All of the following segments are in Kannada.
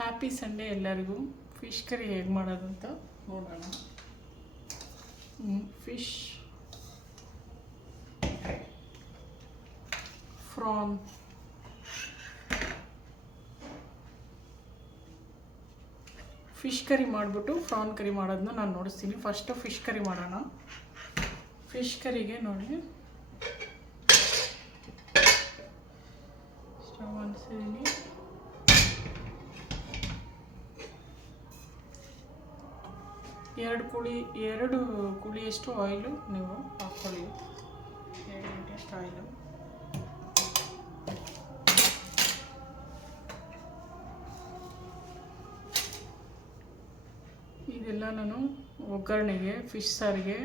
ಹ್ಯಾಪಿ ಸಂಡೇ ಎಲ್ಲರಿಗೂ. ಫಿಶ್ ಕರಿ ಹೇಗೆ ಮಾಡೋದು ಅಂತ ನೋಡೋಣ. ಫಿಶ್, ಫ್ರಾನ್, ಫಿಶ್ ಕರಿ ಮಾಡಿಬಿಟ್ಟು ಫ್ರಾನ್ ಕರಿ ಮಾಡೋದನ್ನ ನಾನು ನೋಡಿಸ್ತೀನಿ. ಫಸ್ಟು ಫಿಶ್ ಕರಿ ಮಾಡೋಣ. ಫಿಶ್ ಕರಿಗೆ ನೋಡಿ ಸ್ಟವ್ ಅಂಟಿಸಿದ್ದೀನಿ. ಎರಡು ಕುಳಿಯಷ್ಟು ಆಯಿಲು ನೀವು ಹಾಕ್ಕೊಳ್ಳಿ. 2 ಗಂಟೆಯಷ್ಟು ಆಯಿಲು. ಇದೆಲ್ಲ ನಾನು ಒಗ್ಗರಣೆಗೆ, ಫಿಶ್ ಸಾರಿಗೆ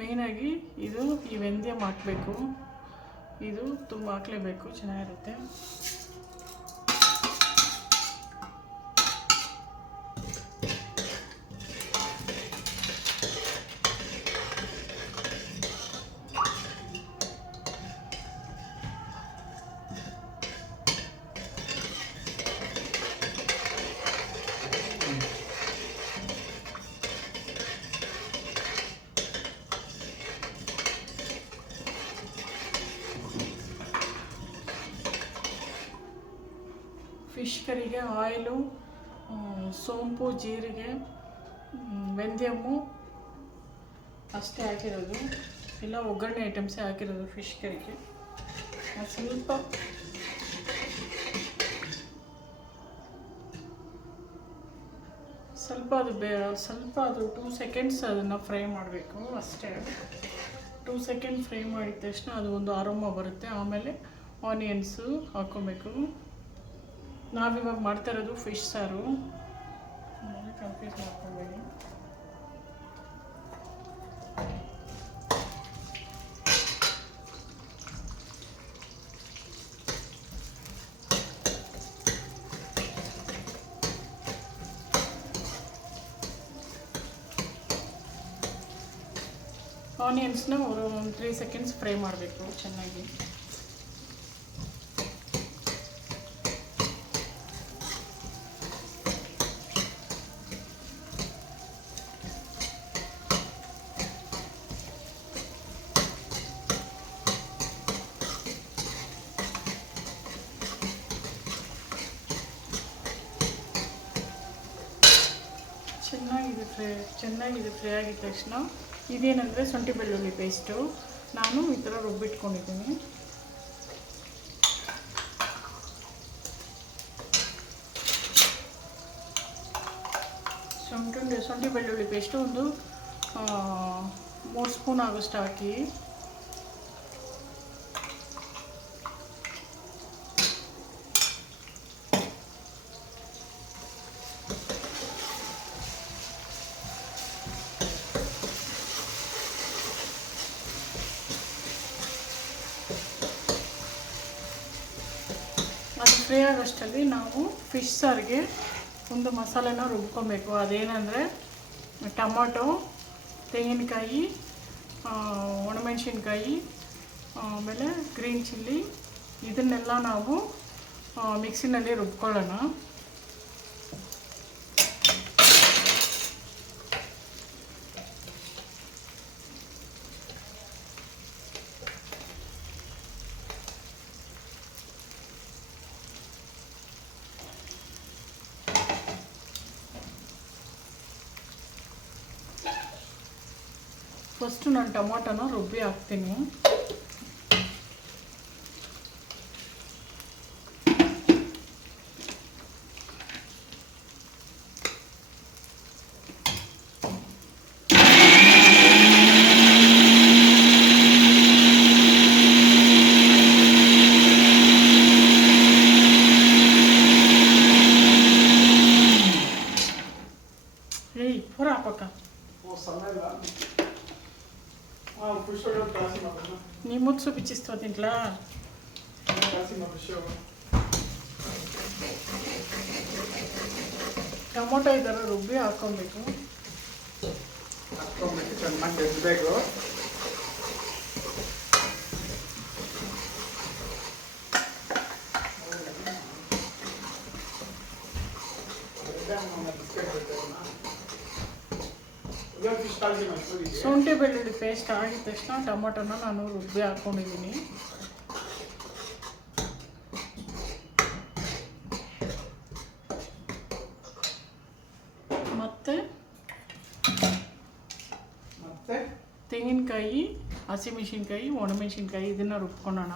ಮೇಯ್ನಾಗಿ ಇದು ಈ ವೆಂದ್ಯಂ ಹಾಕಬೇಕು. ಇದು ತುಂಬ ಹಾಕಲೇಬೇಕು, ಚೆನ್ನಾಗಿರುತ್ತೆ. ಫಿಶ್ ಕರಿಗೆ ಆಯಿಲು, ಸೋಂಪು, ಜೀರಿಗೆ, ವೆಂದ್ಯಮ್ಮು ಅಷ್ಟೇ ಹಾಕಿರೋದು. ಎಲ್ಲ ಒಗ್ಗರಣೆ ಐಟಮ್ಸೇ ಹಾಕಿರೋದು ಫಿಶ್ ಕರಿಗೆ. ಸ್ವಲ್ಪ ಅದು 2 ಸೆಕೆಂಡ್ಸ್ ಅದನ್ನು ಫ್ರೈ ಮಾಡಬೇಕು ಅಷ್ಟೇ. 2 ಸೆಕೆಂಡ್ ಫ್ರೈ ಮಾಡಿದ ತಕ್ಷಣ ಅದು ಒಂದು ಅರೋಮಾ ಬರುತ್ತೆ. ಆಮೇಲೆ ಆನಿಯನ್ಸು ಹಾಕ್ಕೊಬೇಕು. ನಾವಿವಾಗ ಮಾಡ್ತಾ ಇರೋದು ಫಿಶ್ ಸಾರು, ಕನ್ಫ್ಯೂಸ್ ಮಾಡ್ಕೊಬೇಡಿ. ಆನಿಯನ್ಸ್ನ ಒಂದು 3 ಸೆಕೆಂಡ್ಸ್ ಫ್ರೈ ಮಾಡಬೇಕು ಚೆನ್ನಾಗಿ. ಚೆನ್ನಾಗಿದೆ ಫ್ರೈ ಆಗಿದ ತಕ್ಷಣ ಇದೇನೆಂದರೆ ಶುಂಠಿ ಬೆಳ್ಳುಳ್ಳಿ ಪೇಸ್ಟು ನಾನು ಈ ಥರ ರುಬ್ಬಿಟ್ಕೊಂಡಿದ್ದೀನಿ. ಶುಂಠಿ ಬೆಳ್ಳುಳ್ಳಿ ಪೇಸ್ಟು ಒಂದು 3 ಸ್ಪೂನ್ ಆಗೋಷ್ಟು ಹಾಕಿ. ಅದು ಫ್ರೈ ಆಗೋಷ್ಟರಲ್ಲಿ ನಾವು ಫಿಶ್ ಸಾರಿಗೆ ಒಂದು ಮಸಾಲೆನ ರುಬ್ಕೊಬೇಕು. ಅದೇನೆಂದರೆ ಟೊಮಾಟೊ, ತೆಂಗಿನಕಾಯಿ, ಒಣಮೆಣಸಿನ್ಕಾಯಿ, ಆಮೇಲೆ ಗ್ರೀನ್ ಚಿಲ್ಲಿ, ಇದನ್ನೆಲ್ಲ ನಾವು ಮಿಕ್ಸಿನಲ್ಲಿ ರುಬ್ಕೊಳ್ಳೋಣ. ಫಸ್ಟು ನಾನು ಟೊಮಾಟೊನ ರುಬ್ಬಿ ಹಾಕ್ತೀನಿ. ಹೊರ ಹಾಕಕ್ಕ నీ ముచ్చు చూపించిస్తా దీంట్లో. ಟೊಮೊಟೊ ಈ ಥರ ರುಬ್ಬಿ ಹಾಕ್ಕೊಬೇಕು. ಚೆನ್ನಾಗಿ ಎದ್ದಬೇಕು. ಶುಂಠಿ ಬೆಳ್ಳುಳ್ಳಿ ಪೇಸ್ಟ್ ಆಗಿದ ತಕ್ಷಣ ಟೊಮೊಟೊನ ನಾನು ರುಬ್ಬಿ ಹಾಕ್ಕೊಂಡಿದ್ದೀನಿ. ಮತ್ತು ತೆಂಗಿನಕಾಯಿ, ಹಸಿಮೆಣಸಿನ್ಕಾಯಿ, ಒಣಮೆಣಸಿನ್ಕಾಯಿ ಇದನ್ನು ರುಬ್ಕೊಳ್ಳೋಣ.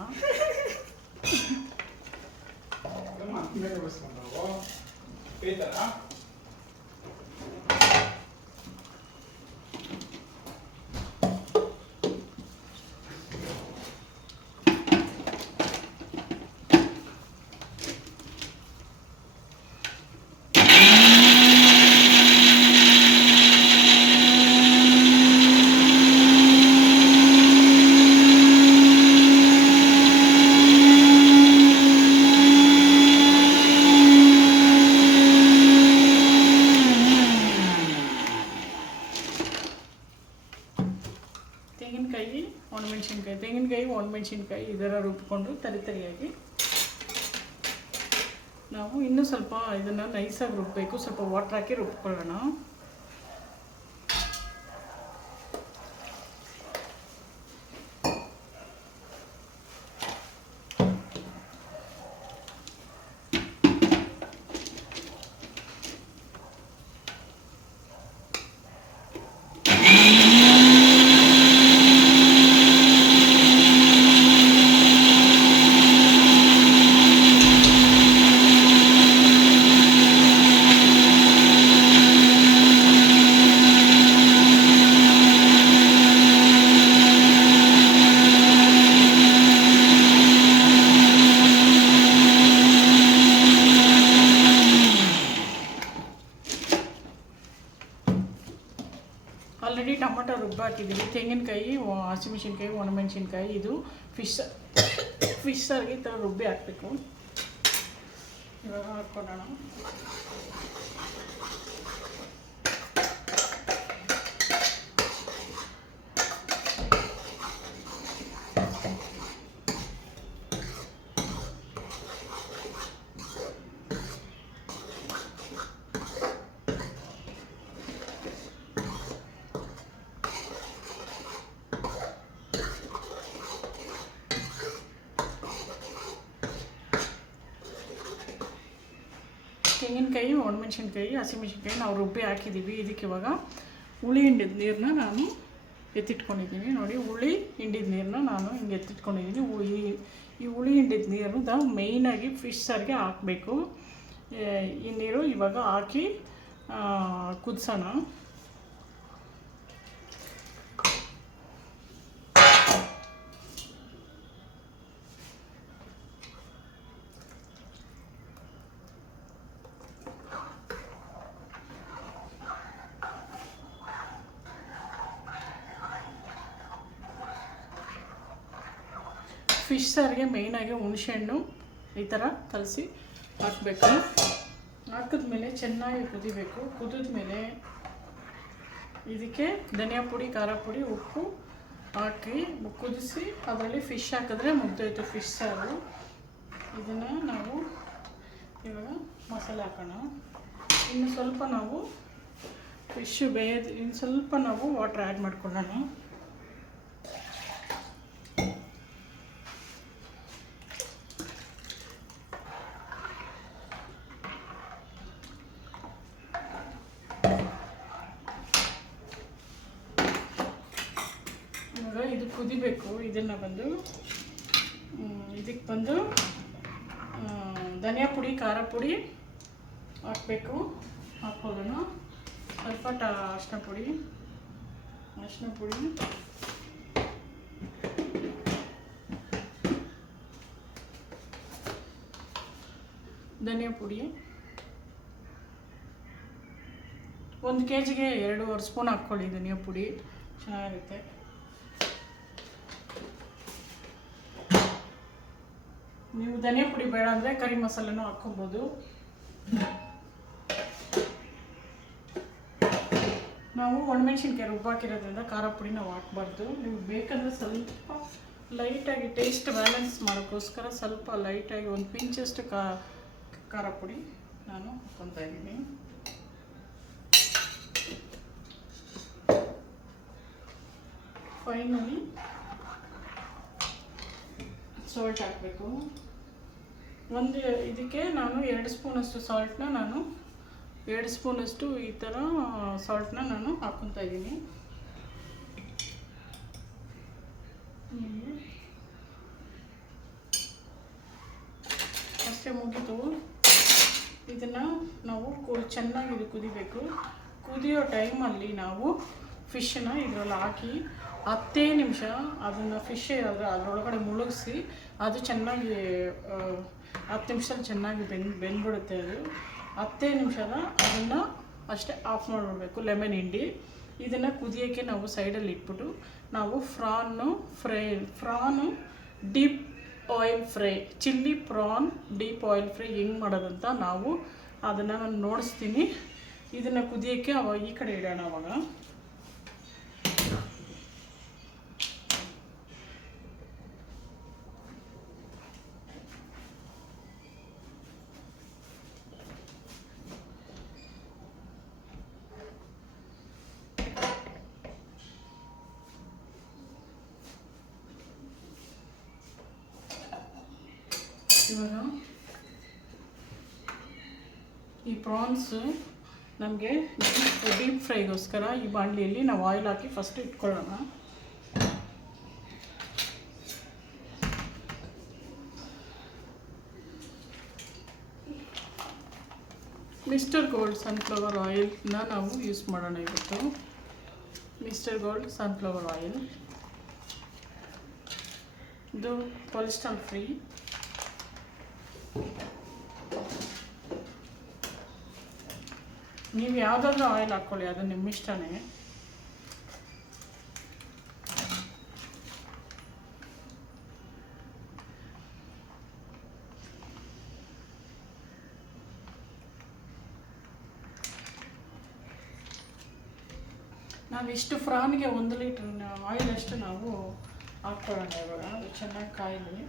ತೆಂಗಿನಕಾಯಿ ಒಣಮೆಣಸಿನ್ಕಾಯಿ ಇದರ ರುಬ್ಕೊಂಡು ತರಿಯಾಗಿ ನಾವು ಇನ್ನೂ ಸ್ವಲ್ಪ ಇದನ್ನು ನೈಸಾಗಿ ರುಬ್ಬಬೇಕು. ಸ್ವಲ್ಪ ವಾಟರ್ ಹಾಕಿ ರುಬ್ಕೊಳ್ಳೋಣ. ಆಲ್ರೆಡಿ ಟೊಮೊಟೊ ರುಬ್ಬಾಕಿದ್ದೀವಿ. ತೆಂಗಿನಕಾಯಿ, ಹಸಿಮೆಣಸಿನ್ಕಾಯಿ, ಒಣಮೆಣಸಿನ್ಕಾಯಿ ಇದು ಫಿಶ್ ಸಾರಿಗೆ ಈ ಥರ ರುಬ್ಬಿ ಹಾಕಬೇಕು. ಇವಾಗ ಹಾಕ್ಕೊಳ್ಳೋಣ. ತೆಂಗಿನಕಾಯಿ, ಒಣಮೆಣಸಿನ್ಕಾಯಿ, ಹಸಿಮೆಣಸಿನ್ಕಾಯಿ ನಾವು ರುಬ್ಬಿ ಹಾಕಿದ್ದೀವಿ. ಇದಕ್ಕೆ ಇವಾಗ ಹುಳಿ ಹಿಂಡಿದ ನೀರನ್ನ ನಾನು ಎತ್ತಿಟ್ಕೊಂಡಿದ್ದೀನಿ. ನೋಡಿ, ಹುಳಿ ಹಿಂಡಿದ ನೀರನ್ನ ನಾನು ಹಿಂಗೆ ಎತ್ತಿಟ್ಕೊಂಡಿದ್ದೀನಿ. ಈ ಹುಳಿ ಹಿಂಡಿದ ನೀರನ್ನ ಮೇಯ್ನಾಗಿ ಫಿಶ್ ಸಾರಿಗೆ ಹಾಕಬೇಕು. ಈ ನೀರು ಇವಾಗ ಹಾಕಿ ಕುದಿಸೋಣ. ಫಿಶ್ ಸಾರಿಗೆ ಮೇಯ್ನಾಗಿ ಹುಣಸೆಹಣ್ಣು ಈ ಥರ ಕಲಸಿ ಹಾಕಬೇಕು. ಹಾಕಿದ್ಮೇಲೆ ಚೆನ್ನಾಗಿ ಕುದಿಬೇಕು. ಕುದಿದ್ಮೇಲೆ ಇದಕ್ಕೆ ಧನಿಯಾ ಪುಡಿ, ಖಾರ ಪುಡಿ, ಉಪ್ಪು ಹಾಕಿ ಕುದಿಸಿ ಅದರಲ್ಲಿ ಫಿಶ್ ಹಾಕಿದ್ರೆ ಮುಗ್ದೋಯ್ತು ಫಿಶ್ ಸಾರು. ಇದನ್ನು ನಾವು ಇವಾಗ ಮಸಾಲೆ ಹಾಕೋಣ. ಇನ್ನು ಸ್ವಲ್ಪ ನಾವು ಫಿಶ್ಶು ಇನ್ನು ಸ್ವಲ್ಪ ನಾವು ವಾಟರ್ ಆ್ಯಡ್ ಮಾಡ್ಕೊಳ್ಳೋಣ. ಇದು ಕುದಿಬೇಕು. ಇದನ್ನು ಬಂದು ಇದಕ್ಕೆ ಬಂದು ಧನಿಯಾ ಪುಡಿ, ಖಾರ ಪುಡಿ ಹಾಕಬೇಕು. ಹಾಕ್ಕೊಳ್ಳೋಣ. ಸ್ವಲ್ಪ ಅರಿಶಿನ ಪುಡಿ, ಧನಿಯಾ ಪುಡಿ 1 kgಗೆ 2.5 ಸ್ಪೂನ್ ಹಾಕ್ಕೊಳ್ಳಿ. ಧನಿಯಾ ಪುಡಿ ಚೆನ್ನಾಗಿರುತ್ತೆ. ನೀವು ಧನಿಯಾ ಪುಡಿ ಬೇಡ ಅಂದರೆ ಕರಿ ಮಸಾಲೆನೂ ಹಾಕ್ಕೊಬೋದು. ನಾವು ಒಣಮೆಣಸಿನ್ಕಾಯಿ ರುಬ್ಬಾಕಿರೋದ್ರಿಂದ ಖಾರ ಪುಡಿ ನಾವು ಹಾಕ್ಬಾರ್ದು. ನೀವು ಬೇಕಂದರೆ ಸ್ವಲ್ಪ ಲೈಟಾಗಿ ಟೇಸ್ಟ್ ಬ್ಯಾಲೆನ್ಸ್ ಮಾಡೋಕ್ಕೋಸ್ಕರ ಸ್ವಲ್ಪ ಲೈಟಾಗಿ 1 ಪಿಂಚಷ್ಟು ಖಾರ ಪುಡಿ ನಾನು ಹಾಕ್ಕೊತಾ ಇದ್ದೀನಿ. ಫೈನಲಿ ಸಾಲ್ಟ್ ಹಾಕಬೇಕು. ಒಂದು ಇದಕ್ಕೆ ನಾನು 2 ಸ್ಪೂನಷ್ಟು ಸಾಲ್ಟ್ನ ನಾನು 2 ಸ್ಪೂನಷ್ಟು ಈ ಥರ ಸಾಲ್ಟ್ನ ನಾನು ಹಾಕ್ಕೊತಾ ಇದ್ದೀನಿ. ಅಷ್ಟೇ, ಮುಗೀತು. ಇದನ್ನು ನಾವು ಚೆನ್ನಾಗಿ ಇದು ಕುದಿಬೇಕು. ಕುದಿಯೋ ಟೈಮಲ್ಲಿ ನಾವು ಫಿಶನ್ನ ಇದರಲ್ಲಿ ಹಾಕಿ 10 ನಿಮಿಷ ಅದನ್ನು ಫಿಶ್ ಅದರೊಳಗಡೆ ಮುಳುಗಿಸಿ ಅದು ಚೆನ್ನಾಗಿ 10 ನಿಮಿಷದಲ್ಲಿ ಚೆನ್ನಾಗಿ ಬೆಂದ್ಬಿಡುತ್ತೆ. ಅದು 10 ನಿಮಿಷದ ಅದನ್ನು ಅಷ್ಟೇ ಆಫ್ ಮಾಡಿಬಿಡ್ಬೇಕು. ಲೆಮನ್ ಹಿಂಡಿ ಇದನ್ನು ಕುದಿಯೋಕ್ಕೆ ನಾವು ಸೈಡಲ್ಲಿ ಇಟ್ಬಿಟ್ಟು ನಾವು prawn deep oil fry, chilli prawn deep oil fry ಹೆಂಗೆ ಮಾಡೋದಂತ ನಾವು ಅದನ್ನು ನಾನು ನೋಡಿಸ್ತೀನಿ. ಇದನ್ನು ಕುದಿಯೋಕ್ಕೆ ಅವಾಗ ಈ ಕಡೆ ಇಡೋಣ. ಅವಾಗ ಇವಾಗ ಈ ಪ್ರಾನ್ಸು ನಮಗೆ ಡೀಪ್ ಫ್ರೈಗೋಸ್ಕರ ಈ ಬಾಣಲಿಯಲ್ಲಿ ನಾವು ಆಯಿಲ್ ಹಾಕಿ ಫಸ್ಟ್ ಇಟ್ಕೊಳ್ಳೋಣ. ಮಿಸ್ಟರ್ ಗೋಲ್ಡ್ ಸನ್ಫ್ಲವರ್ ಆಯಿಲ್ನ ನಾವು ಯೂಸ್ ಮಾಡೋಣ ಇವತ್ತು. ಮಿಸ್ಟರ್ ಗೋಲ್ಡ್ ಸನ್ಫ್ಲವರ್ ಆಯಿಲ್, ಇದು ಕೊಲೆಸ್ಟ್ರಾಲ್ ಫ್ರೀ. ನೀವು ಯಾವುದಾದ್ರೂ ಆಯಿಲ್ ಹಾಕ್ಕೊಳ್ಳಿ, ಅದು ನಿಮ್ಮ ಇಷ್ಟನೇ. ನಾವಿಷ್ಟು ಫ್ರಾನ್ಗೆ 1 ಲೀಟ್ರ್ ಆಯಿಲ್ ಅಷ್ಟು ನಾವು ಹಾಕ್ಕೊಳ್ಳೋಣ. ಇವಾಗ ಅದು ಚೆನ್ನಾಗಿ ಕಾಯಲಿ.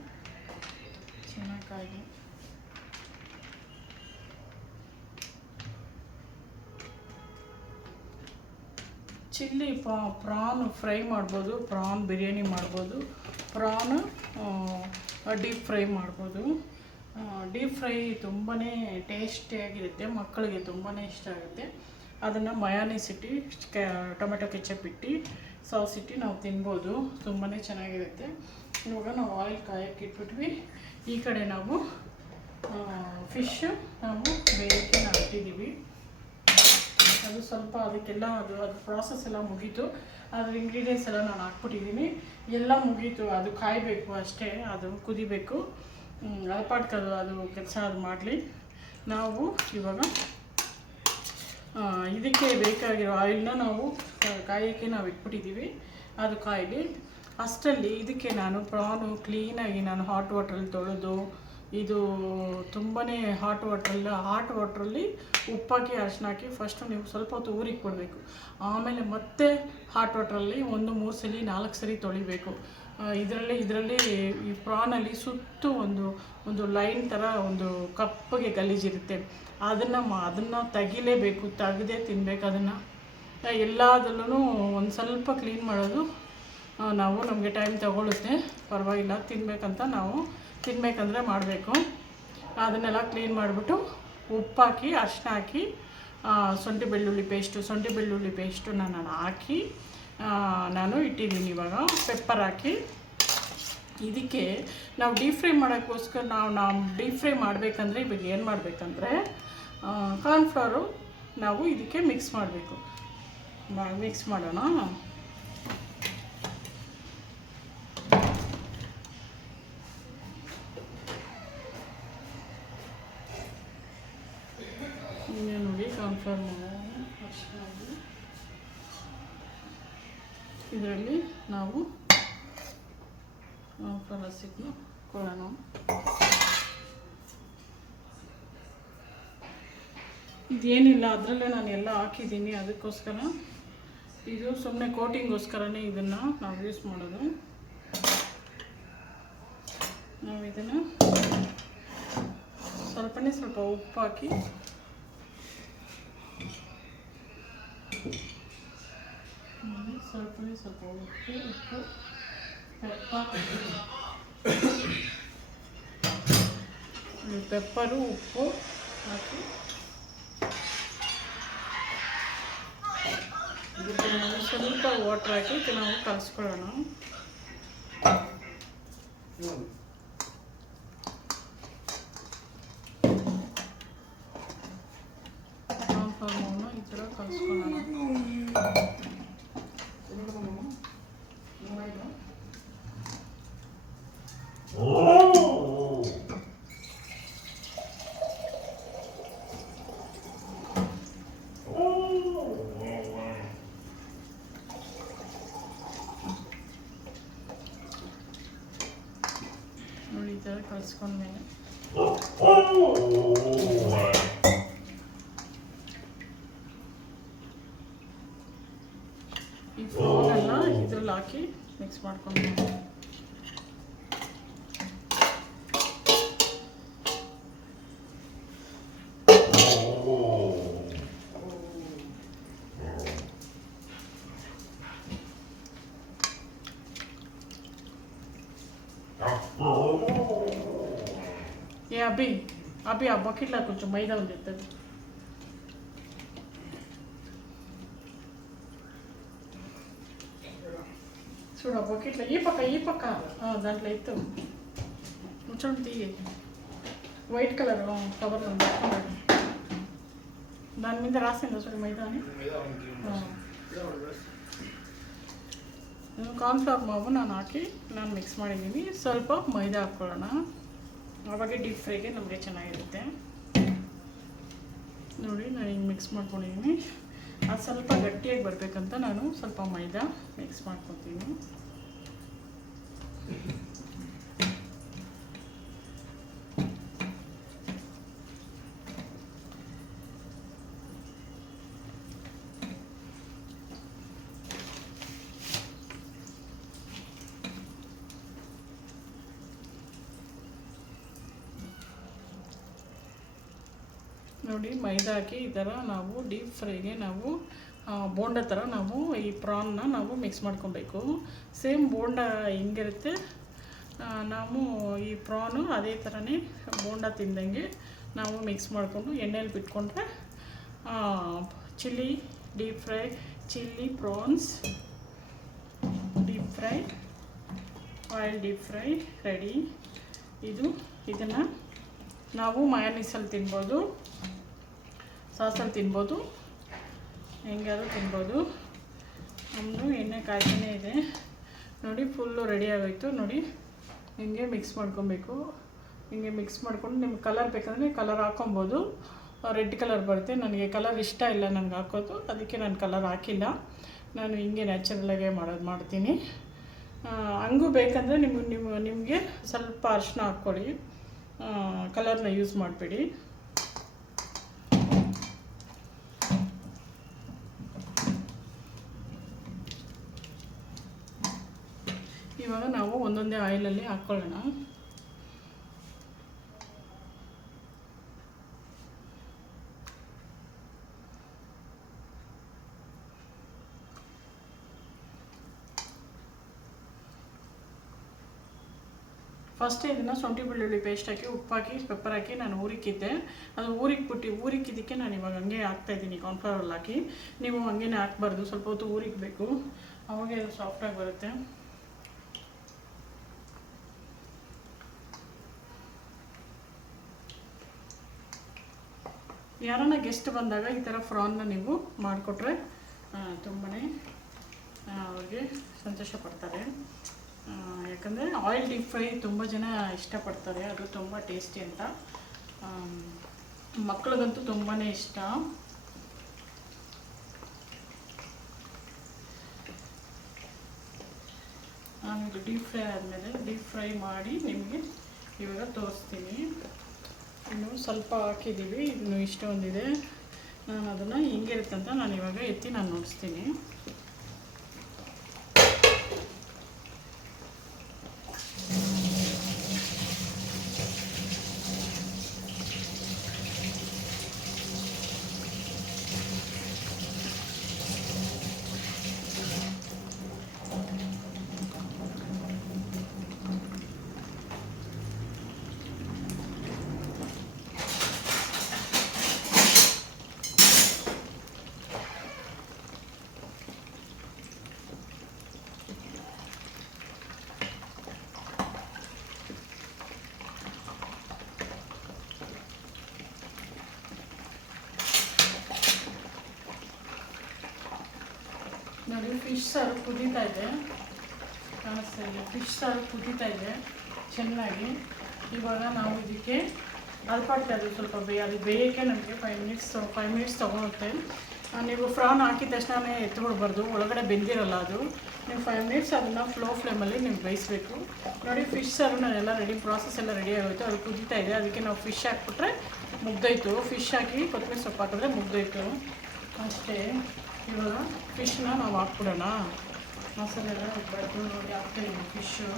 ಚಿಲ್ಲಿ ಪ್ರಾನ್ ಫ್ರೈ ಮಾಡ್ಬೋದು, ಪ್ರಾನ್ ಬಿರಿಯಾನಿ ಮಾಡ್ಬೋದು, ಪ್ರಾನ್ ಡೀಪ್ ಫ್ರೈ ಮಾಡ್ಬೋದು. ಡೀಪ್ ಫ್ರೈ ತುಂಬಾ ಟೇಸ್ಟಿಯಾಗಿರುತ್ತೆ, ಮಕ್ಕಳಿಗೆ ತುಂಬಾ ಇಷ್ಟ ಆಗುತ್ತೆ. ಅದನ್ನು ಮಯೋನೀಸ್ ಇಟ್ಟು ಟೊಮೆಟೊ ಕೆಚಪ್ ಇಟ್ಟು ಸಾಸ್ ಇಟ್ಟು ನಾವು ತಿನ್ಬೋದು, ತುಂಬಾ ಚೆನ್ನಾಗಿರುತ್ತೆ. ಇವಾಗ ನಾವು ಆಯಿಲ್ ಕಾಯಕ್ಕೆ ಇಟ್ಬಿಟ್ವಿ. ಈ ಕಡೆ ನಾವು ಫಿಶ್ ನಾವು ಬೇಯಕ್ಕೆ ನಾವು ಇಟ್ಟಿದ್ದೀವಿ. ಅದು ಸ್ವಲ್ಪ ಅದಕ್ಕೆಲ್ಲ ಅದು ಪ್ರಾಸೆಸ್ ಎಲ್ಲ ಮುಗೀತು. ಅದ್ರ ಇಂಗ್ರೀಡಿಯೆಂಟ್ಸ್ ಎಲ್ಲ ನಾನು ಹಾಕ್ಬಿಟ್ಟಿದ್ದೀನಿ, ಎಲ್ಲ ಮುಗೀತು. ಅದು ಕಾಯಬೇಕು ಅಷ್ಟೇ, ಅದು ಕುದಿಬೇಕು. ಅಲ್ಪಾಟ್ಕದು ಅದು ಕೆಲಸ ಅದು ಮಾಡಲಿ. ನಾವು ಇವಾಗ ಇದಕ್ಕೆ ಬೇಕಾಗಿರೋ ಆಯಿಲ್ನ ನಾವು ಕಾಯೋಕ್ಕೆ ನಾವು ಇಟ್ಬಿಟ್ಟಿದ್ದೀವಿ, ಅದು ಕಾಯಲಿ. ಅಷ್ಟರಲ್ಲಿ ಇದಕ್ಕೆ ನಾನು ಪ್ರಾನು ಕ್ಲೀನಾಗಿ ನಾನು ಹಾಟ್ ವಾಟ್ರಲ್ಲಿ ತೊಳೆದು, ಇದು ತುಂಬಾ ಹಾಟ್ ವಾಟ್ರಲ್ಲಿ ಉಪ್ಪಾಕಿ ಅರಿಶಿನ ಹಾಕಿ ಫಸ್ಟು ನೀವು ಸ್ವಲ್ಪ ಹೊತ್ತು ಊರಿಗೆ ಕೊಡಬೇಕು. ಆಮೇಲೆ ಮತ್ತೆ ಹಾಟ್ ವಾಟ್ರಲ್ಲಿ 3 ಸಲ 4 ಸರಿ ತೊಳಿಬೇಕು. ಇದರಲ್ಲಿ ಈ ಪ್ರಾನಲ್ಲಿ ಸುತ್ತು ಒಂದು ಲೈನ್ ಥರ ಒಂದು ಕಪ್ಪಗೆ ಗಲೀಜಿರುತ್ತೆ. ಅದನ್ನು ತೆಗಿಲೇಬೇಕು, ತೆಗೆದೇ ತಿನ್ನಬೇಕು. ಅದನ್ನು ಎಲ್ಲದಲ್ಲೂ ಒಂದು ಸ್ವಲ್ಪ ಕ್ಲೀನ್ ಮಾಡೋದು ನಮಗೆ ಟೈಮ್ ತಗೊಳುತ್ತೆ, ಪರವಾಗಿಲ್ಲ. ತಿನ್ನಬೇಕಂದ್ರೆ ಮಾಡಬೇಕು. ಅದನ್ನೆಲ್ಲ ಕ್ಲೀನ್ ಮಾಡಿಬಿಟ್ಟು ಉಪ್ಪಾಕಿ ಅರಿಶಿನ ಹಾಕಿ ಶುಂಠಿ ಬೆಳ್ಳುಳ್ಳಿ ಪೇಸ್ಟು ನಾನು ಹಾಕಿ ನಾನು ಇಟ್ಟಿದ್ದೀನಿ. ಇವಾಗ ಪೆಪ್ಪರ್ ಹಾಕಿ ಇದಕ್ಕೆ ನಾವು ಡೀಪ್ ಫ್ರೈ ಮಾಡೋಕ್ಕೋಸ್ಕರ ನಾವು ಡೀಪ್ ಫ್ರೈ ಮಾಡಬೇಕಂದ್ರೆ ಇವಾಗ ಏನು ಮಾಡಬೇಕಂದ್ರೆ ಕಾರ್ನ್ಫ್ಲವರು ನಾವು ಇದಕ್ಕೆ ಮಿಕ್ಸ್ ಮಾಡಬೇಕು. ಮಿಕ್ಸ್ ಮಾಡೋಣ. ನೋಡಿ ಕಾರ್ನ್ಫ್ಲವರ್ ಇದರಲ್ಲಿ ನಾವು ಹಸಿಟ್ಟು ಕೊಡೋಣ. ಇದೇನಿಲ್ಲ, ಅದರಲ್ಲೇ ನಾನು ಎಲ್ಲ ಹಾಕಿದ್ದೀನಿ. ಅದಕ್ಕೋಸ್ಕರ ಇದು ಸುಮ್ಮನೆ ಕೋಟಿಂಗೋಸ್ಕರನೇ ಇದನ್ನು ನಾವು ಯೂಸ್ ಮಾಡೋದು. ನಾವು ಇದನ್ನು ಸ್ವಲ್ಪ ಉಪ್ಪು ಹಾಕಿ ಸ್ವಲ್ಪನೇ ಸ್ವಲ್ಪ ಉಪ್ಪು ಪೆಪ್ಪರು ಉಪ್ಪು ಹಾಕಿ ಇದಕ್ಕೆ ನಾವು ಸ್ವಲ್ಪ ವಾಟರ್ ಹಾಕಿ ನಾವು ಕಲಿಸ್ಕೊಳ್ಳೋಣ. ಈ ಥರ ಕಲಿಸ್ಕೊಳ್ಳೋಣ. ನೋಡಿ ಈ ಥರ ಕಲಿಸ್ಕೊಂಡ್ಮೇಲೆ ಈ ಫ್ಲೋರೆಲ್ಲ ಇದ್ರಲ್ಲಿ ಹಾಕಿ ಮಿಕ್ಸ್ ಮಾಡ್ಕೊಂಡು అభి అభి ఆ బకెట్లో కొంచెం మైదా ఉంది చెప్తుంది చూడు ఆ బకెట్లో ఈ పక్క దాంట్లో ఎత్తు కొంచెం తీయి వైట్ కలర్ కవర్లో ఉంది దాని మీద రాసిందా చూడు మైదా అని ಕಾರ್ನ್ಫ್ಲವರ್ ಮಾವು ನಾನು ಹಾಕಿ ಮಿಕ್ಸ್ ಮಾಡಿದ್ದೀನಿ. ಸ್ವಲ್ಪ ಮೈದಾ ಹಾಕ್ಕೊಳ್ಳೋಣ, ಆವಾಗ ಡೀಪ್ ಫ್ರೈಗೆ ನಮಗೆ ಚೆನ್ನಾಗಿರುತ್ತೆ. ನೋಡಿ ನಾನು ಹಿಂಗೆ ಮಿಕ್ಸ್ ಮಾಡ್ಕೊಂಡಿದ್ದೀನಿ. ಅದು ಸ್ವಲ್ಪ ಗಟ್ಟಿಯಾಗಿ ಬರಬೇಕಂತ ನಾನು ಸ್ವಲ್ಪ ಮೈದಾ ಮಿಕ್ಸ್ ಮಾಡ್ಕೊತೀನಿ. ನೋಡಿ ಮೈದಾ ಹಾಕಿ ಈ ಥರ ನಾವು ಡೀಪ್ ಫ್ರೈಗೆ ನಾವು ಬೋಂಡ ಥರ ನಾವು ಈ ಪ್ರಾನ್ನ ನಾವು ಮಿಕ್ಸ್ ಮಾಡ್ಕೊಬೇಕು. ಸೇಮ್ ಬೋಂಡ ಹೆಂಗಿರುತ್ತೆ ನಾವು ಈ ಪ್ರಾನು ಅದೇ ಥರನೇ ಬೋಂಡ ತಿಂದಂಗೆ ನಾವು ಮಿಕ್ಸ್ ಮಾಡಿಕೊಂಡು ಎಣ್ಣೆಲಿ ಬಿಟ್ಕೊಂಡ್ರೆ chilli deep fry chilli prawns deep fry oil deep fry ready. ಇದನ್ನು ನಾವು ಮಯೋನೀಸಲ್ಲಿ ತಿನ್ಬೋದು, ಸಾಸಲ್ಲಿ ತಿನ್ಬೋದು, ಹೆಂಗಾದ್ರೂ ತಿನ್ಬೋದು. ನಮ್ಮದು ಎಣ್ಣೆ ಕಾಯ್ತಾನೇ ಇದೆ. ನೋಡಿ ಫುಲ್ಲು ರೆಡಿ ಆಗೋಯ್ತು. ನೋಡಿ ಹಿಂಗೆ ಮಿಕ್ಸ್ ಮಾಡ್ಕೊಬೇಕು. ಹಿಂಗೆ ಮಿಕ್ಸ್ ಮಾಡ್ಕೊಂಡು ನಿಮ್ಗೆ ಕಲರ್ ಬೇಕಂದರೆ ಕಲರ್ ಹಾಕೊಬೋದು. ರೆಡ್ ಕಲರ್ ಬರುತ್ತೆ. ನನಗೆ ಕಲರ್ ಇಷ್ಟ ಇಲ್ಲ ನನಗೆ ಹಾಕೋದು, ಅದಕ್ಕೆ ನಾನು ಕಲರ್ ಹಾಕಿಲ್ಲ. ನಾನು ಹಿಂಗೆ ನ್ಯಾಚುರಲಾಗೆ ಮಾಡ್ತೀನಿ. ಹಂಗೂ ಬೇಕಂದರೆ ನಿಮಗೆ ಸ್ವಲ್ಪ ಅರಿಶಿನ ಹಾಕ್ಕೊಳ್ಳಿ, ಕಲರ್ನ ಯೂಸ್ ಮಾಡಬೇಡಿ. ಇವಾಗ ನಾವು ಒಂದೊಂದೇ ಆಯಿಲಲ್ಲಿ ಹಾಕ್ಕೊಳ್ಳೋಣ. ಫಸ್ಟೇ ಇದನ್ನು ಶುಂಠಿ ಬೆಳ್ಳುಳ್ಳಿ ಪೇಸ್ಟ್ ಹಾಕಿ ಉಪ್ಪು ಹಾಕಿ ಪೆಪ್ಪರ್ ಹಾಕಿ ನಾನು ಊರಿಕ್ಕಿದ್ದೆ. ಅದು ಊರಿಕ್ಕಿದ್ದಕ್ಕೆ ನಾನು ಇವಾಗ ಹಂಗೆ ಹಾಕ್ತಾಯಿದ್ದೀನಿ ಕಾರ್ನ್ಫ್ಲವರಲ್ಲಿ ಹಾಕಿ. ನೀವು ಹಂಗೇನೆ ಹಾಕ್ಬಾರ್ದು, ಸ್ವಲ್ಪ ಹೊತ್ತು ಊರಿಕ್ಬೇಕು, ಅವಾಗ ಅದು ಸಾಫ್ಟಾಗಿ ಬರುತ್ತೆ. ಯಾರನ್ನ ಗೆಸ್ಟ್ ಬಂದಾಗ ಈ ಥರ ಫ್ರಾನ್ನ ನೀವು ಮಾಡಿಕೊಟ್ರೆ ತುಂಬಾ ಅವ್ರಿಗೆ ಸಂತೋಷ ಪಡ್ತಾರೆ. ಯಾಕಂದರೆ ಆಯಿಲ್ ಡೀಪ್ ಫ್ರೈ ತುಂಬ ಜನ ಇಷ್ಟಪಡ್ತಾರೆ, ಅದು ತುಂಬ ಟೇಸ್ಟಿ ಅಂತ. ಮಕ್ಕಳಿಗಂತೂ ತುಂಬಾ ಇಷ್ಟ. ನಾನಿದು ಡೀಪ್ ಫ್ರೈ ಆದಮೇಲೆ ಡೀಪ್ ಫ್ರೈ ಮಾಡಿ ನಿಮಗೆ ಇವಾಗ ತೋರಿಸ್ತೀನಿ. ಇನ್ನು ಸ್ವಲ್ಪ ಹಾಕಿದ್ದೀವಿ, ಇನ್ನು ಇಷ್ಟೊಂದಿದೆ. ನಾನು ಅದನ್ನು ಹೆಂಗಿರುತ್ತೆ ಅಂತ ನಾನು ಇವಾಗ ಎತ್ತಿ ನಾನು ನೋಡಿಸ್ತೀನಿ. ನೋಡಿ ಫಿಶ್ ಸಾರು ಕುದೀತಾ ಇದೆ, ಕಾಣಿಸ್ತಾ ಇದೆ. ಫಿಶ್ ಸಾರು ಕುದೀತಾ ಇದೆ ಚೆನ್ನಾಗಿ. ಇವಾಗ ನಾವು ಇದಕ್ಕೆ ಅದು ಸ್ವಲ್ಪ ಅದು ಬೇಯೋಕ್ಕೆ ನಮಗೆ 5 ಮಿನಿಟ್ಸ್ ತೊಗೊಳುತ್ತೆ. ನೀವು ಫ್ರಾನ್ ಹಾಕಿದ ತಕ್ಷಣ ಎತ್ಕೊಡ್ಬಾರ್ದು, ಒಳಗಡೆ ಬೆಂದಿರಲ್ಲ ಅದು. ನೀವು 5 ಮಿನಿಟ್ಸ್ ಅದನ್ನು ಫ್ಲೋ ಫ್ಲೇಮಲ್ಲಿ ನೀವು ಬೇಯಿಸಬೇಕು. ನೋಡಿ ಫಿಶ್ ಸಾರು ನಾನೆಲ್ಲ ರೆಡಿ, ಪ್ರಾಸೆಸ್ ಎಲ್ಲ ರೆಡಿ ಆಗೋಯ್ತು. ಅದು ಕುದೀತಾ ಇದೆ, ಅದಕ್ಕೆ ನಾವು ಫಿಶ್ ಹಾಕ್ಬಿಟ್ರೆ ಮುಗ್ದೋಯ್ತು. ಫಿಶ್ ಹಾಕಿ ಕೊತ್ತಂಬರಿ ಸೊಪ್ಪು ಹಾಕಿದ್ರೆ ಮುಗ್ದೋಯ್ತು ಅಷ್ಟೇ. ಇವಾಗ ಫಿಶ್ನ ನಾವು ಹಾಕ್ಬಿಡೋಣ. ಮಸಾಲೆ ಎಲ್ಲ ಇಟ್ಬಿಟ್ಟು ನೋಡಿ ಹಾಕ್ತಾಯಿದ್ದೀವಿ ಫಿಶ್ಶು.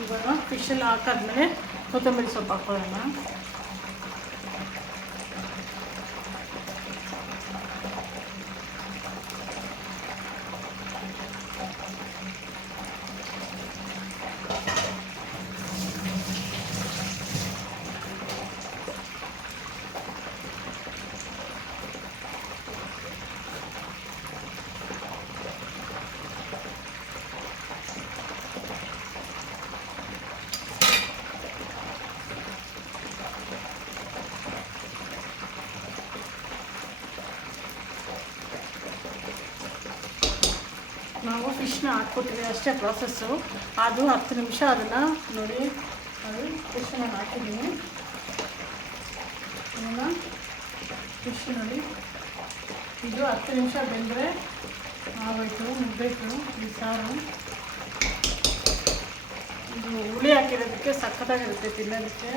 ಇವಾಗ ಫಿಶೆಲ್ಲ ಹಾಕಾದ್ಮೇಲೆ ಕೊತ್ತಂಬರಿ ಸೊಪ್ಪು ಹಾಕೊಳ್ಳೋಣ. ನಾವು ಫಿಶ್ನ ಹಾಕ್ಕೊಟ್ಟಿವಿ ಅಷ್ಟೇ ಪ್ರಾಸೆಸ್ಸು. ಅದು 10 ನಿಮಿಷ ಅದನ್ನು ನೋಡಿ, ಅದು ಫಿಶ್ ನಾನು ಹಾಕಿದ್ದೀನಿ. ಅದನ್ನು ಫಿಶ್ ನೋಡಿ, ಇದು 10 ನಿಮಿಷ ಬೆಂದರೆ ಆಗೋಯ್ತು, ಮುಗ್ಬೇಕು ಈ ಸಾರು. ಇದು ಹುಳಿ ಹಾಕಿರೋದಕ್ಕೆ ಸಖತ್ತಾಗಿರುತ್ತೆ ತಿನ್ನೋದಕ್ಕೆ.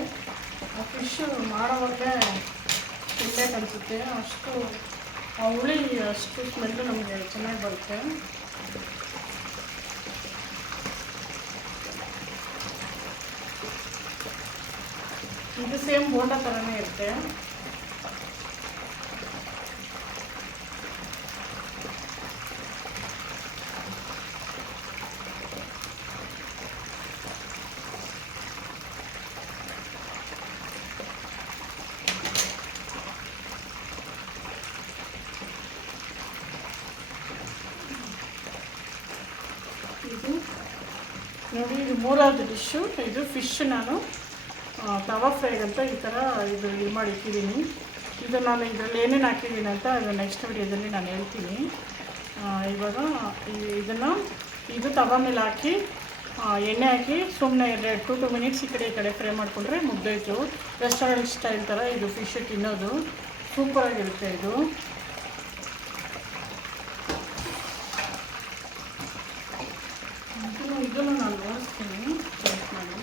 ಆ ಫಿಶ್ಶು ಮಾಡೋವಾಗಲೇ ತಿನ್ಬೇಕು ಅನಿಸುತ್ತೆ, ಅಷ್ಟು ಆ ಹುಳಿ ಅಷ್ಟು ಸ್ಮೆಲ್ಲು ನಮಗೆ ಚೆನ್ನಾಗಿ ಬರುತ್ತೆ. ಇದು ಸೇಮ್ ಬೋಂಡ ಥರನೇ ಇರುತ್ತೆ. ಇದು ನೋಡಿ, ಇದು 3ನೇ ಡಿಶ್ಶು. ಇದು ಫಿಶ್ ನಾನು ತವಾ ಫ್ರೈಗಂತ ಈ ಥರ ಇದು ಮಾಡಿ ಇಟ್ಟಿದ್ದೀನಿ. ಇದು ನಾನು ಇದರಲ್ಲಿ ಏನೇನು ಹಾಕಿದ್ದೀನಿ ಅಂತ ಅದು ನೆಕ್ಸ್ಟ್ ವಿಡಿಯೋದಲ್ಲಿ ನಾನು ಹೇಳ್ತೀನಿ. ಇವಾಗ ಇದು ತವಾ ಮೇಲೆ ಹಾಕಿ ಎಣ್ಣೆ ಹಾಕಿ ಸುಮ್ಮನೆ 2 ಮಿನಿಟ್ಸ್ ಈ ಕಡೆ ಫ್ರೈ ಮಾಡಿಕೊಂಡ್ರೆ ಮುಗ್ದೋಯ್ತು. ರೆಸ್ಟೋರೆಂಟ್ ಸ್ಟೈಲ್ ಥರ ಇದು ಫಿಶ್ ತಿನ್ನೋದು ಸೂಪರಾಗಿರುತ್ತೆ. ಇದನ್ನು ನಾನು ನೋಡಿಸ್ತೀನಿ ಟೇಸ್ಟ್ ಮಾಡಿ.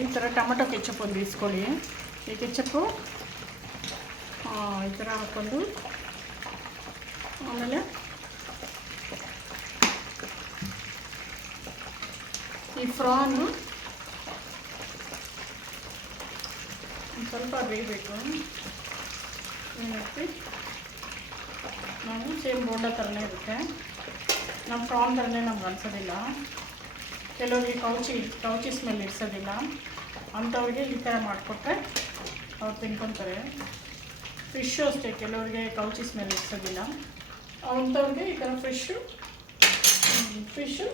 ಈ ಥರ ಟೊಮೆಟೊ ಕೆಚಪ್ ಒಂದು ಇಸ್ಕೊಳ್ಳಿ. ಈ ಕೆಚಪ್ಪು ಈ ಥರ ಹಾಕ್ಕೊಂಡು ಆಮೇಲೆ ಈ ಫ್ರಾನು ಸ್ವಲ್ಪ ಬೇಯಬೇಕು. ಏನಂತ ನಾವು ಸೇಮ್ ಬೋಂಡ ಥರನೇ ಇರುತ್ತೆ, ನಮ್ಮ ಫ್ರಾನ್ ಥರನೇ ನಮ್ಗೆ ಅನ್ಸೋದಿಲ್ಲ. ಕೆಲವರಿಗೆ ಕೌಚಿ ಸ್ಮೆಲ್ ಇಡ್ಸೋದಿಲ್ಲ, ಅಂಥವ್ರಿಗೆ ಈ ಥರ ಮಾಡಿಕೊಟ್ರೆ ಅವ್ರು ತಿನ್ಕೊತಾರೆ. ಫಿಶ್ಶು ಅಷ್ಟೇ, ಕೆಲವರಿಗೆ ಕೌಚಿ ಸ್ಮೆಲ್ ಇಡ್ಸೋದಿಲ್ಲ, ಅಂಥವ್ರಿಗೆ ಈ ಥರ ಫಿಶ್ಶು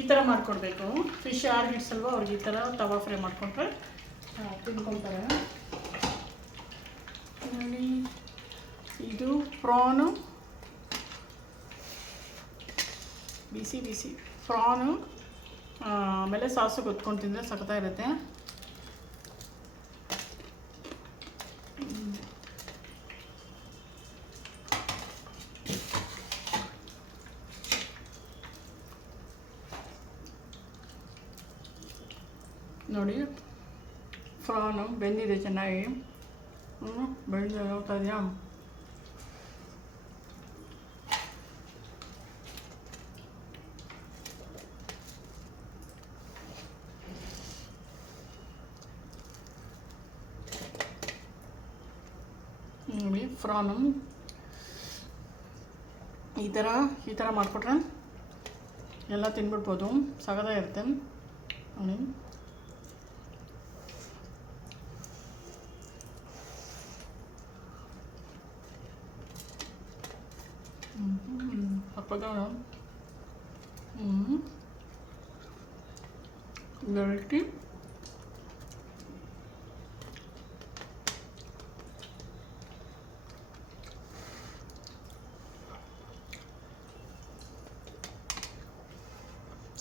ಈ ಥರ ಮಾಡಿಕೊಡ್ಬೇಕು. ಫಿಶ್ ಯಾರಿಗೆ ಇಡ್ಸಲ್ವೋ ಅವ್ರಿಗೆ ಈ ಥರ ತವಾ ಫ್ರೈ ಮಾಡಿಕೊಟ್ರೆ ತಿನ್ಕೊತಾರೆ. ನೋಡಿ, ಇದು ಪ್ರಾನು, ಬಿಸಿ ಪ್ರಾನು, ಆಮೇಲೆ ಸಾಸು ಗೊತ್ಕೊಂಡು ತಿಂದರೆ ಸಖತ್ತಾಗಿರುತ್ತೆ. ನೋಡಿ, ಫ್ರಾನು ಬೆಂದಿದೆ ಚೆನ್ನಾಗಿ. ಬೆಂದು ನೋಡ್ತಾ ಇದೆಯಾ? ನೋಡಿ, ಫ್ರಾನು ಈ ಥರ ಮಾಡಿಕೊಟ್ರೆ ಎಲ್ಲ ತಿನ್ಬಿಡ್ಬೋದು, ಸಗದಾಗಿರುತ್ತೆ. ನೋಡಿ, apagado. Directly.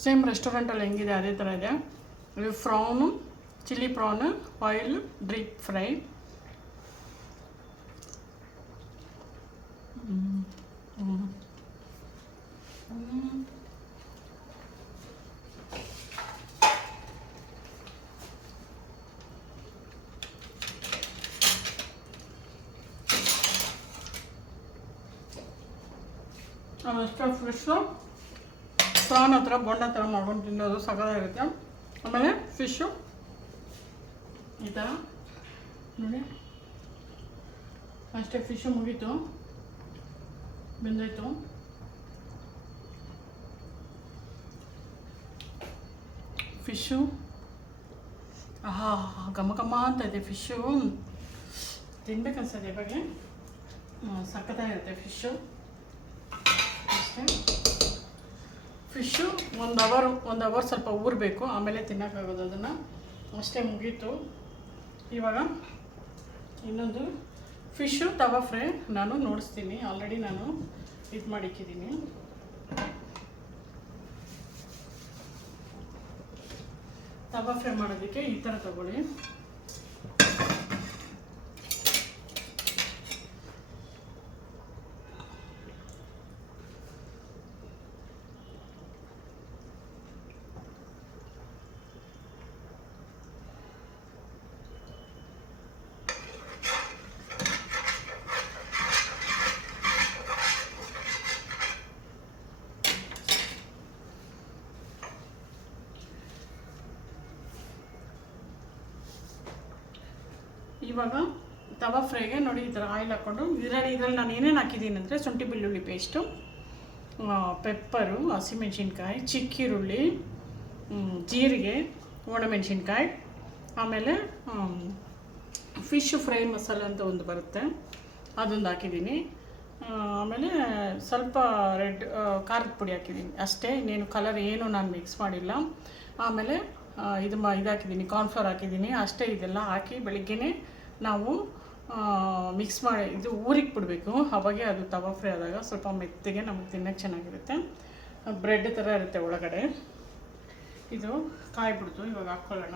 ಸೇಮ್ ರೆಸ್ಟೋರೆಂಟಲ್ಲಿ ಹೆಂಗಿದೆ ಅದೇ ಥರ ಇದೆ. ಇದು prawn, chilli prawn, oil deep fry. ಅದಷ್ಟೇ ಫಿಶ್ಶು ಪ್ರಾನ್ ಹತ್ರ ಬೊಂಡ ಥರ ಮಾಡ್ಕೊಂಡು ತಿನ್ನೋದು ಸಗದಾಗಿರುತ್ತೆ. ಆಮೇಲೆ ಫಿಶ್ಶು ಈ ಥರ ನೋಡಿ, ಅಷ್ಟೇ ಫಿಶ್ಶು ಮುಗೀತು, ಬೆಂದಾಯಿತು. ಫಿಶ್ಶು ಘಮ ಘಮ ಅಂತ ಇದೆ. ಫಿಶ್ಶು ತಿನ್ಬೇಕನ್ಸದೆ ಇವಾಗೆ, ಸಖತ್ತಾಗಿರುತ್ತೆ ಫಿಶ್ಶು. ಅಷ್ಟೇ, ಫಿಶ್ಶು ಒಂದು ಅವರ್ ಸ್ವಲ್ಪ ಊರಬೇಕು, ಆಮೇಲೆ ತಿನ್ನೋಕ್ಕಾಗೋದು ಅದನ್ನು. ಅಷ್ಟೇ, ಮುಗೀತು. ಇವಾಗ ಇನ್ನೊಂದು ಫಿಶ್ಶು ತವಾ ಫ್ರೈ ನಾನು ನೋಡಿಸ್ತೀನಿ. ಆಲ್ರೆಡಿ ನಾನು ಇದು ಮಾಡಿಕ್ಕಿದ್ದೀನಿ. ತವಾ ಫ್ರೈ ಮಾಡೋದಕ್ಕೆ ಈ ಥರ ತಗೊಳ್ಳಿ. ಇವಾಗ ತವಾ ಫ್ರೈಗೆ ನೋಡಿ ಈ ಥರ ಆಯಿಲ್ ಹಾಕ್ಕೊಂಡು ಇದರಲ್ಲಿ ನಾನು ಏನೇನು ಹಾಕಿದ್ದೀನಿ ಅಂದರೆ ಶುಂಠಿ ಬೆಳ್ಳುಳ್ಳಿ ಪೇಸ್ಟು, ಪೆಪ್ಪರು, ಹಸಿಮೆಣ್ಸಿನ್ಕಾಯಿ, ಚಿಕ್ಕಿರುಳ್ಳಿ, ಜೀರಿಗೆ, ಒಣಮೆಣ್ಸಿನ್ಕಾಯಿ, ಆಮೇಲೆ ಫಿಶ್ ಫ್ರೈ ಮಸಾಲ ಅಂತ ಒಂದು ಬರುತ್ತೆ, ಅದೊಂದು ಹಾಕಿದ್ದೀನಿ. ಆಮೇಲೆ ಸ್ವಲ್ಪ ಖಾರದ ಪುಡಿ ಹಾಕಿದ್ದೀನಿ ಅಷ್ಟೇ. ಇನ್ನೇನು ಕಲರ್ ಏನು ನಾನು ಮಿಕ್ಸ್ ಮಾಡಿಲ್ಲ. ಆಮೇಲೆ ಇದು ಹಾಕಿದ್ದೀನಿ, ಕಾರ್ನ್ಫ್ಲವರ್ ಹಾಕಿದ್ದೀನಿ ಅಷ್ಟೇ. ಇದೆಲ್ಲ ಹಾಕಿ ಬೆಳಿಗ್ಗೆನೇ ನಾವು ಮಿಕ್ಸ್ ಮಾಡಿ ಇದು ಊರಿಗೆ ಬಿಡಬೇಕು. ಅವಾಗೆ ಅದು ತವಾ ಫ್ರೈ ಆದಾಗ ಸ್ವಲ್ಪ ಮೆತ್ತಗೆ ನಮಗೆ ತಿನ್ನೋಕ್ಕೆ ಚೆನ್ನಾಗಿರುತ್ತೆ. ಬ್ರೆಡ್ ಥರ ಇರುತ್ತೆ ಒಳಗಡೆ. ಇದು ಕಾಯ್ಬಿಡ್ತು, ಇವಾಗ ಹಾಕ್ಕೊಳ್ಳೋಣ.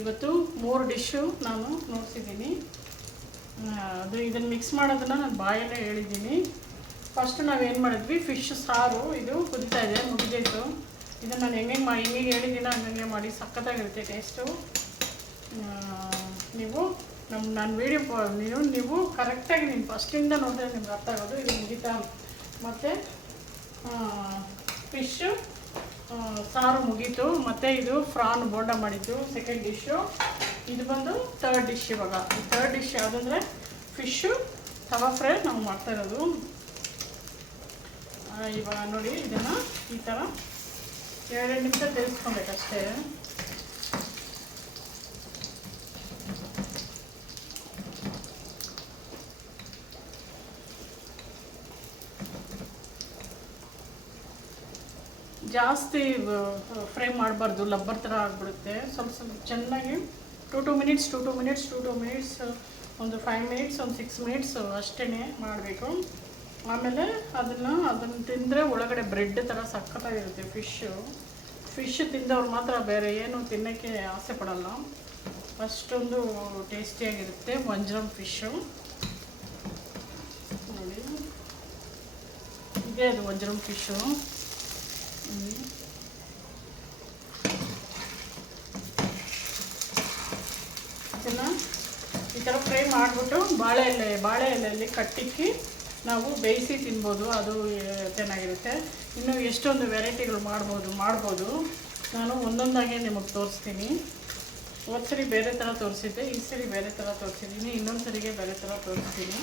ಇವತ್ತು 3 ಡಿಶ್ಶು ನಾನು ನೋಡ್ತಿದ್ದೀನಿ. ಅದು ಇದನ್ನು ಮಿಕ್ಸ್ ಮಾಡೋದನ್ನು ನಾನು ಬಾಯಲ್ಲೇ ಹೇಳಿದ್ದೀನಿ. ಫಸ್ಟ್ ನಾವೇನು ಮಾಡಿದ್ವಿ, ಫಿಶ್ ಸಾರು ಇದು ಕುದಿತಾ ಇದೆ, ಮುಗಿದಿತ್ತು. ಇದನ್ನು ನಾನು ಹೆಂಗೆ ಹೇಳಿದ್ದೀನ ಹಂಗೆ ಮಾಡಿ ಸಖತ್ತಾಗಿರುತ್ತೆ ಟೇಸ್ಟು. ನೀವು ನಾನು ವೀಡಿಯೋ ನೀವು ಕರೆಕ್ಟಾಗಿ ನೀವು ಫಸ್ಟಿಂದ ನೋಡಿದ್ರೆ ನಿಮ್ಗೆ ಅರ್ಥ ಆಗೋದು. ಇದು ಮುಗಿತಾ, ಮತ್ತು ಫಿಶ್ಶು ಸಾರು ಮುಗೀತು. ಮತ್ತು ಇದು ಫ್ರಾನ್ ಬೋಂಡ ಮಾಡಿದ್ದು ಸೆಕೆಂಡ್ ಡಿಶ್ಶು. ಇದು ಬಂದು ಥರ್ಡ್ ಡಿಶ್. ಇವಾಗ ಈ ಥರ್ಡ್ ಡಿಶ್ ಯಾವುದಂದರೆ ಫಿಶ್ಶು ತವಾ ಫ್ರೈ ನಾವು ಮಾಡ್ತಾಯಿರೋದು. ಇವಾಗ ನೋಡಿ, ಇದನ್ನು ಈ ಥರ 2 ನಿಮಿಷ ಬೇಯಿಸ್ಕೊಬೇಕಷ್ಟೇ. ಜಾಸ್ತಿ ಫ್ರೈ ಮಾಡಬಾರ್ದು, ಲಬ್ಬರ್ ಥರ ಆಗಿಬಿಡುತ್ತೆ. ಸ್ವಲ್ಪ ಚೆನ್ನಾಗಿ 2 ಮಿನಿಟ್ಸ್ ಒಂದು 5 ಮಿನಿಟ್ಸ್, ಒಂದು 6 ಮಿನಿಟ್ಸ್ ಅಷ್ಟೇ ಮಾಡಬೇಕು. ಆಮೇಲೆ ಅದನ್ನು ತಿಂದರೆ ಒಳಗಡೆ ಬ್ರೆಡ್ ಥರ ಸಖತ್ತಾಗಿರುತ್ತೆ ಫಿಶ್ ತಿಂದವ್ರು ಮಾತ್ರ ಬೇರೆ ಏನು ತಿನ್ನೋಕ್ಕೆ ಆಸೆ ಪಡಲ್ಲ, ಅಷ್ಟೊಂದು ಟೇಸ್ಟಿಯಾಗಿರುತ್ತೆ ವಂಜರಂ ಫಿಶ್ಶು. ನೋಡಿ, ಇದೇ ಅದು ವಂಜರಂ ಫಿಶ್ಶು. ಇದನ್ನು ಈ ಥರ ಫ್ರೈ ಮಾಡಿಬಿಟ್ಟು ಬಾಳೆ ಎಲೆಯಲ್ಲಿ ಕಟ್ಟಿಕ್ಕಿ ನಾವು ಬೇಯಿಸಿ ತಿನ್ಬೋದು, ಅದು ಚೆನ್ನಾಗಿರುತ್ತೆ. ಇನ್ನು ಎಷ್ಟೊಂದು ವೆರೈಟಿಗಳು ಮಾಡ್ಬೋದು. ನಾನು ಒಂದೊಂದಾಗೆ ನಿಮಗೆ ತೋರಿಸ್ತೀನಿ. ಒಂದು ಸರಿ ಬೇರೆ ಥರ ತೋರಿಸಿದ್ದೆ, ಈ ಸರಿ ಬೇರೆ ಥರ ತೋರಿಸಿದ್ದೀನಿ, ಇನ್ನೊಂದು ಸರಿಗೆ ಬೇರೆ ಥರ ತೋರಿಸ್ತೀನಿ.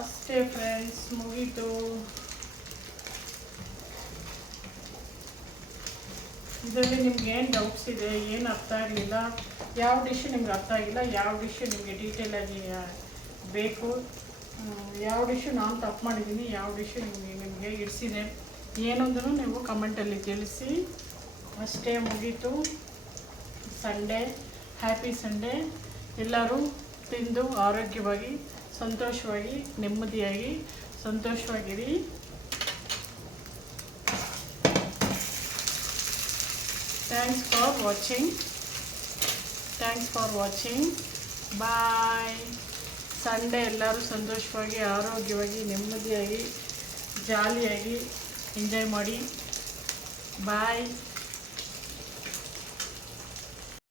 ಅಷ್ಟೇ ಫ್ರೆಂಡ್ಸ್, ಮುಗೀತು. ಇದರಲ್ಲಿ ನಿಮ್ಗೆ ಏನು ಡೌಟ್ಸ್ ಇದೆ, ಏನು ಅರ್ಥ ಆಗಲಿಲ್ಲ, ಯಾವ ಡಿಶ್ ನಿಮ್ಗೆ ಅರ್ಥ ಆಗಿಲ್ಲ, ಯಾವ ಡಿಶ್ ನಿಮಗೆ ಡೀಟೇಲಾಗಿ ಬೇಕು, ಯಾವ ಡಿಶ್ಶು ನಾನು ತಪ್ಪು ಮಾಡಿದ್ದೀನಿ, ಯಾವ ಡಿಶ್ಶು ನಿಮಗೆ ಇಡಿಸಿದೆ, ಏನೊಂದನ್ನು ನೀವು ಕಮೆಂಟಲ್ಲಿ ತಿಳಿಸಿ. ಅಷ್ಟೇ, ಮುಗೀತು. Sunday, happy Sunday. ಎಲ್ಲರೂ ತಿಂದು ಆರೋಗ್ಯವಾಗಿ, ಸಂತೋಷವಾಗಿ, ನೆಮ್ಮದಿಯಾಗಿ, ಸಂತೋಷವಾಗಿರಿ. Thanks for watching. Bye. Sunday ಎಲ್ಲರೂ ಸಂತೋಷವಾಗಿ, ಆರೋಗ್ಯವಾಗಿ, ನೆಮ್ಮದಿಯಾಗಿ, ಜಾಲಿಯಾಗಿ ಎಂಜಾಯ್ ಮಾಡಿ. ಬಾಯ್.